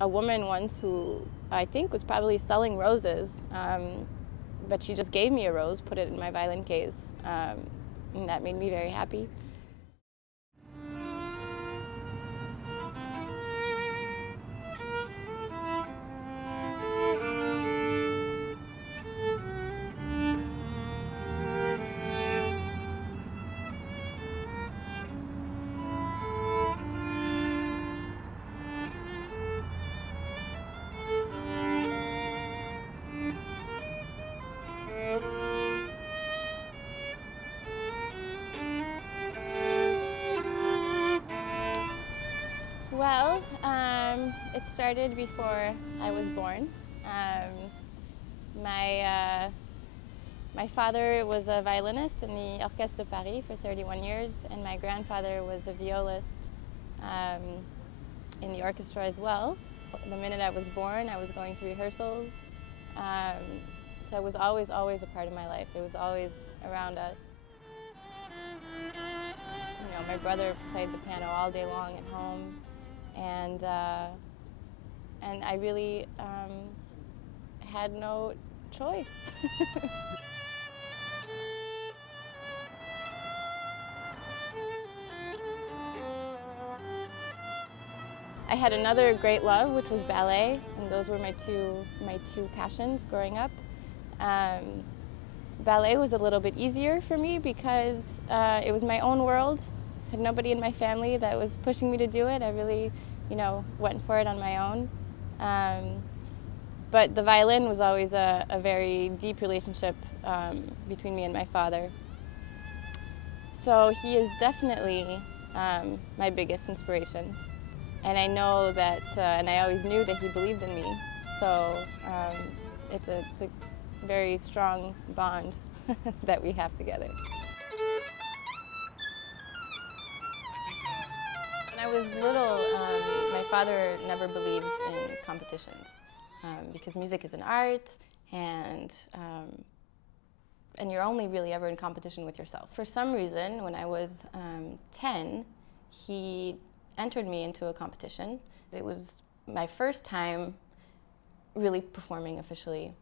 a woman once who I think was probably selling roses, but she just gave me a rose, put it in my violin case, and that made me very happy. Well, it started before I was born. My father was a violinist in the Orchestre de Paris for 31 years, and my grandfather was a violist in the orchestra as well. The minute I was born, I was going to rehearsals. So it was always a part of my life. It was always around us. You know, my brother played the piano all day long at home, and I really had no choice. I had another great love, which was ballet, and those were my two passions growing up. Ballet was a little bit easier for me because it was my own world. I had nobody in my family that was pushing me to do it. I really, you know, went for it on my own. But the violin was always a very deep relationship between me and my father. So he is definitely my biggest inspiration. And I know that, and I always knew that he believed in me. So it's a very strong bond that we have together. When I was little, my father never believed in competitions because music is an art, and you're only really ever in competition with yourself. For some reason, when I was 10, he entered me into a competition. It was my first time really performing officially,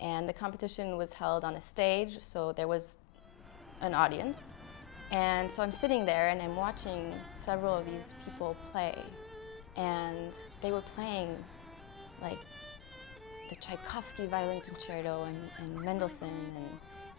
and the competition was held on a stage, so there was an audience. And so I'm sitting there and I'm watching several of these people play, and they were playing like the Tchaikovsky violin concerto and Mendelssohn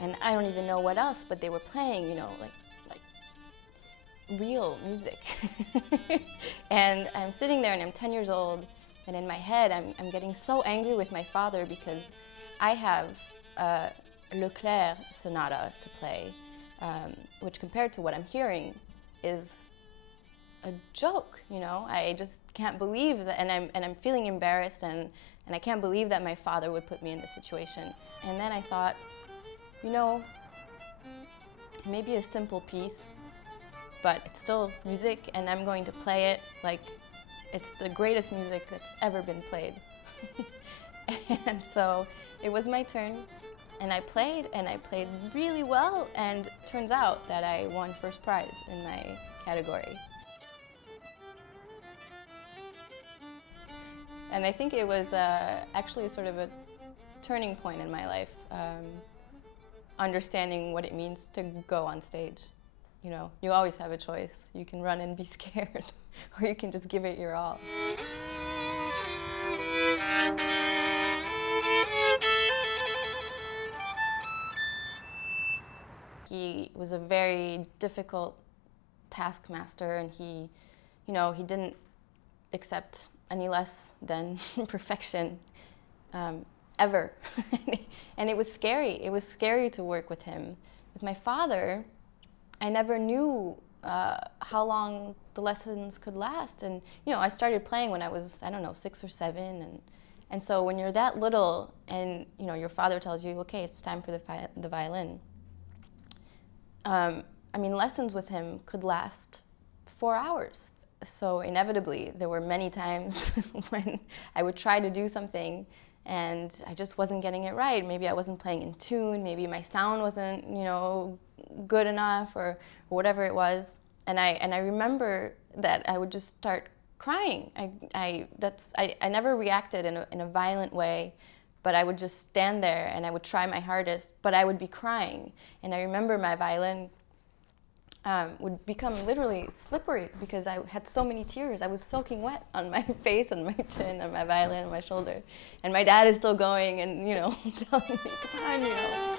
and I don't even know what else, but they were playing, you know, like real music. And I'm sitting there and I'm 10 years old, and in my head I'm getting so angry with my father because I have a Leclerc sonata to play, which compared to what I'm hearing is a joke, you know? I just can't believe that, and I'm feeling embarrassed, and I can't believe that my father would put me in this situation. And then I thought, you know, maybe a simple piece, but it's still music, and I'm going to play it like it's the greatest music that's ever been played. And so it was my turn, and I played really well, and turns out that I won first prize in my category. And I think it was actually sort of a turning point in my life, understanding what it means to go on stage. You know, you always have a choice. You can run and be scared, or you can just give it your all. He was a very difficult taskmaster, and he, you know, he didn't accept any less than perfection, ever. And it was scary. It was scary to work with him. With my father, I never knew how long the lessons could last. And, you know, I started playing when I was, I don't know, 6 or 7. And so when you're that little and, you know, your father tells you, okay, it's time for the violin. I mean, lessons with him could last 4 hours. So inevitably, there were many times when I would try to do something and I just wasn't getting it right. Maybe I wasn't playing in tune, maybe my sound wasn't, you know, good enough, or whatever it was. And I remember that I would just start crying. I never reacted in a violent way, but I would just stand there and I would try my hardest, but I would be crying. And I remember my violin would become literally slippery because I had so many tears. I was soaking wet on my face and my chin and my violin and my shoulder. And my dad is still going and, you know, telling me, come on, you know.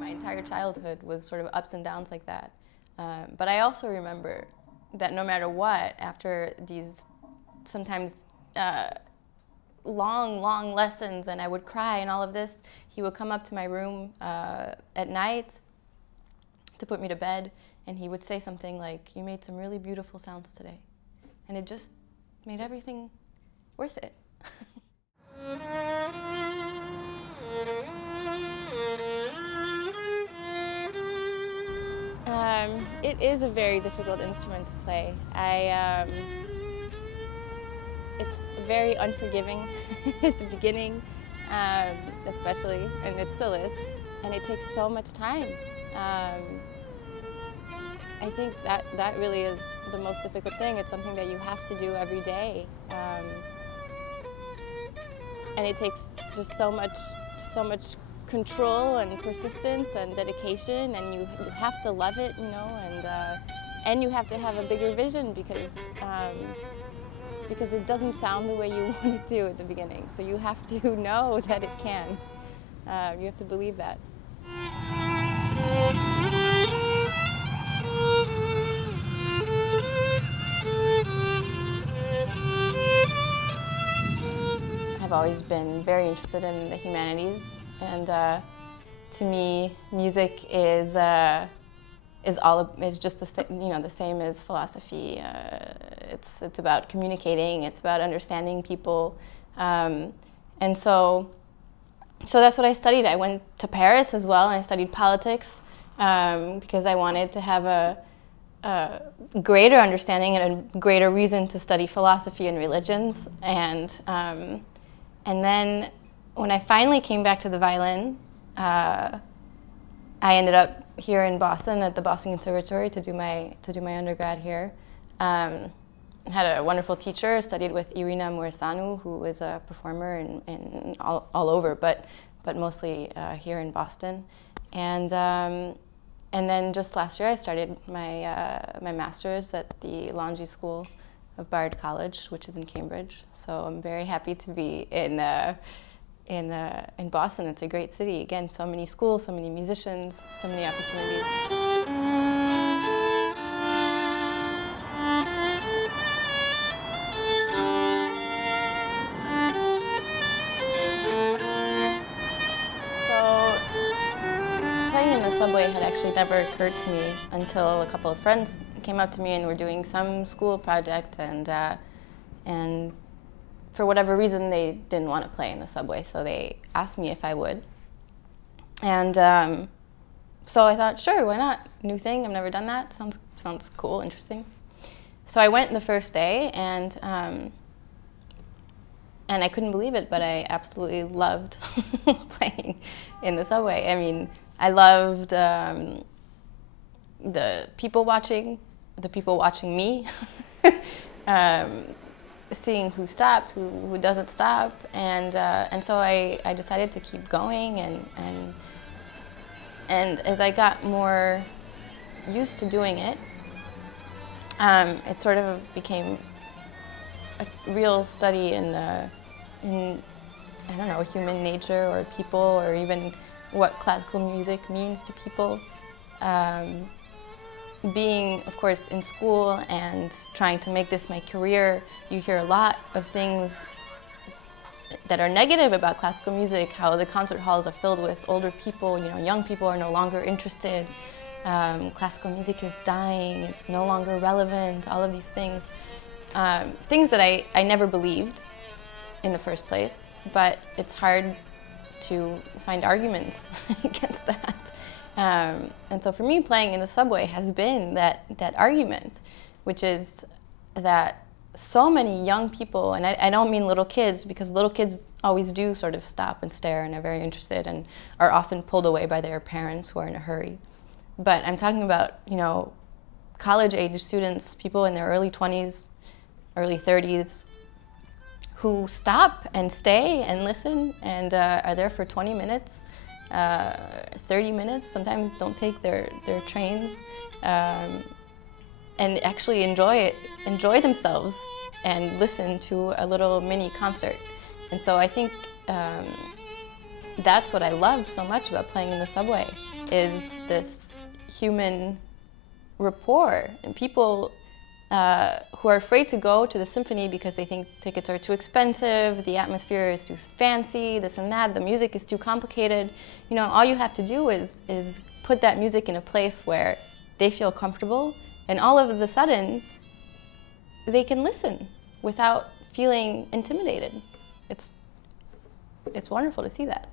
My entire childhood was sort of ups and downs like that. But I also remember that no matter what, after these sometimes long lessons, and I would cry and all of this, he would come up to my room at night to put me to bed, and he would say something like, "You made some really beautiful sounds today." And it just made everything worth it. It is a very difficult instrument to play. It's very unforgiving at the beginning, especially, and it still is. And it takes so much time. I think that really is the most difficult thing. It's something that you have to do every day. And it takes just so much control and persistence and dedication, and you have to love it, you know, and you have to have a bigger vision because it doesn't sound the way you want it to at the beginning. So you have to know that it can. You have to believe that. I've always been very interested in the humanities, and to me, music is just the same as philosophy. It's about communicating. It's about understanding people, and so that's what I studied. I went to Paris as well, and I studied politics because I wanted to have a greater understanding and a greater reason to study philosophy and religions. And then when I finally came back to the violin, I ended up here in Boston at the Boston Conservatory to do my undergrad here. I had a wonderful teacher. Studied with Irina Mureșanu, who was a performer in all over, but mostly here in Boston. And then just last year, I started my master's at the Longy School of Bard College, which is in Cambridge. So I'm very happy to be in Boston. It's a great city. Again, so many schools, so many musicians, so many opportunities. Playing in the subway had actually never occurred to me until a couple of friends came up to me and were doing some school project, and for whatever reason they didn't want to play in the subway, so they asked me if I would. And so I thought, sure, why not? New thing, I've never done that. Sounds cool, interesting. So I went the first day, and I couldn't believe it, but I absolutely loved playing in the subway. I mean, I loved the people watching me, seeing who stops, who doesn't stop, and so I decided to keep going, and as I got more used to doing it, it sort of became a real study in I don't know, human nature or people, or even what classical music means to people. Being, of course, in school and trying to make this my career, you hear a lot of things that are negative about classical music, how the concert halls are filled with older people, you know, young people are no longer interested, classical music is dying, it's no longer relevant, all of these things. Things that I never believed in the first place, but it's hard to find arguments against that. And so for me, playing in the subway has been that argument, which is that so many young people, and I don't mean little kids, because little kids always do sort of stop and stare and are very interested and are often pulled away by their parents who are in a hurry. But I'm talking about, you know, college-age students, people in their early 20s, early 30s, who stop and stay and listen and are there for 20 minutes, 30 minutes, sometimes don't take their trains, and actually enjoy themselves and listen to a little mini concert. And so I think that's what I love so much about playing in the subway, is this human rapport. And people who are afraid to go to the symphony because they think tickets are too expensive, the atmosphere is too fancy, this and that, the music is too complicated. You know, all you have to do is put that music in a place where they feel comfortable, and all of a sudden, they can listen without feeling intimidated. It's wonderful to see that.